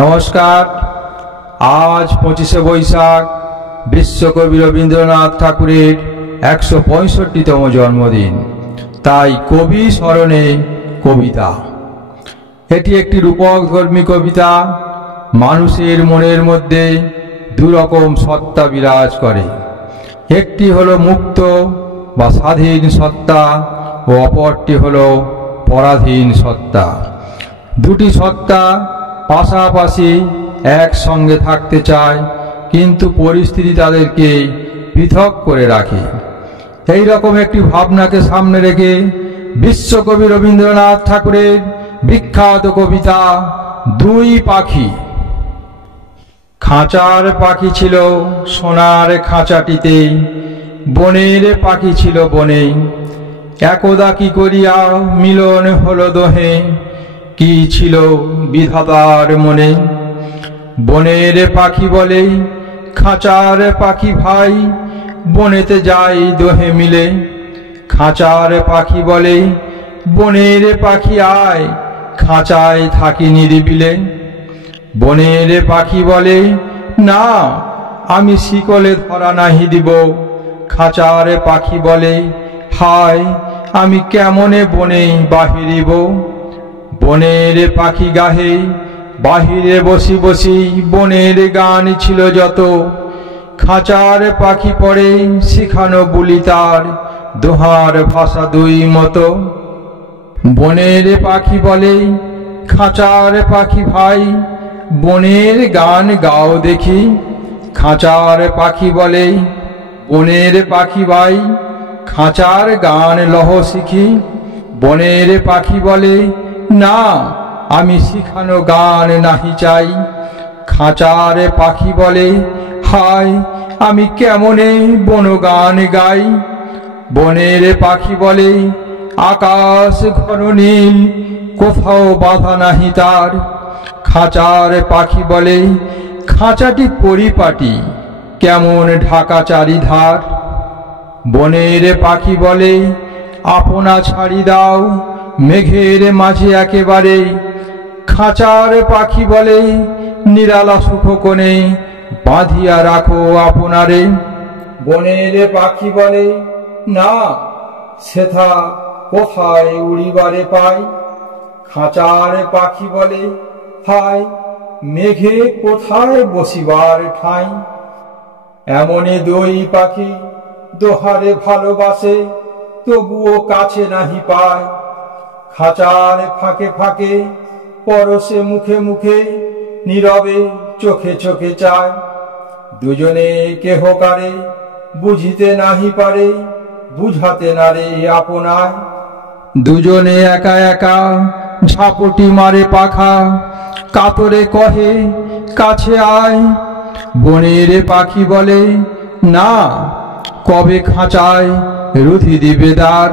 নমস্কার। আজ 25শে বৈশাখ বিশ্বকবি রবীন্দ্রনাথ ঠাকুরের 165তম জন্মদিন। তাই কবি স্মরণে কবিতা। এটি একটি রূপকধর্মী কবিতা। মানুষের মনের মধ্যে দুরকম সত্তা বিরাজ করে। একটি হলো মুক্ত বা স্বাধীন সত্তা ও অপরটি হলো পরাধীন সত্তা। দুটি সত্তা পাশাপাশি একসঙ্গে থাকতে চায়, কিন্তু পরিস্থিতি তাদেরকে পৃথক করে রাখে। এই রকম একটি ভাবনাকে সামনে রেখে বিশ্বকবি রবীন্দ্রনাথ ঠাকুরের বিখ্যাত কবিতা দুই পাখি। খাঁচার পাখি ছিল সোনার খাঁচাটিতে, বনের পাখি ছিল বনে। একদা কি করিয়া মিলন হলো দোহে, কি ছিল বিধাতার মনে। বনের পাখি বলে খাঁচার পাখি ভাই, বনেতে যাই দোহে মিলে। খাঁচার পাখি বলে বনের পাখি আয়, খাঁচায় থাকি নিরিবিলে। বনের পাখি বলে না, আমি শিকলে ধরা নাহি দিব। খাঁচার পাখি বলে হায়, আমি কেমনে বনে বাহিরিব। বনের পাখি গাহে বাহিরে বসি বসি, বনের গান ছিল যত। খাঁচার পাখি পড়ে শিখানো বুলি তার, দোহার ভাষা দুই মতো। বনের পাখি বলে খাঁচার পাখি ভাই, বনের গান গাও দেখি। খাঁচার পাখি বলে বনের পাখি ভাই, খাঁচার গান লহ শিখি। বনের পাখি বলে না, আমি শিখানো গান নাহি চাই। খাঁচার পাখি বলে হায়, আমি কেমনে বনগান গাই। বনের পাখি বলে আকাশ ঘন নীল, কোথাও বাধা নাহি তার। খাঁচার পাখি বলে খাঁচাটি পরিপাটি, কেমন ঢাকা চারিধার। বনের পাখি বলে আপনা ছাড়ি দাও, মেঘের মাঝে একেবারে। খাঁচার পাখি বলে নিরালা সুখ কোণে, বাঁধিয়া রাখো আপনারে। বনের পাখি বলে না, সেথা কোথায় উড়িবারে পাই। খাঁচার পাখি বলে হায়, মেঘে কোথায় বসিবার ঠাঁই। এমনি দুই পাখি দোহারে ভালোবাসে, তবুও কাছে নাহি পায়। খাঁচার ফাঁকে ফাঁকে পরশে মুখে মুখে, নীরবে চোখে চোখে চায়। দুজনে কেহ কারে বুঝিতে নাহি পারে, বুঝাতে নারে আপনায়। দুজনে একা একা ঝাপটি মারে পাখা, কাতরে কহে কাছে আয়। বনের পাখি বলে না, কবে খাঁচায় রুধি দিবে দ্বার।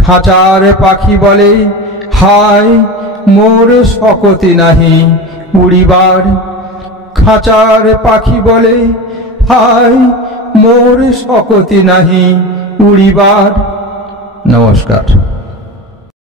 খাঁচার পাখি বলে হায়, মোর শকতি নাহি উড়িবার। খাঁচার পাখি বলে হায়, মোর শকতি নাহি উড়িবার। নমস্কার।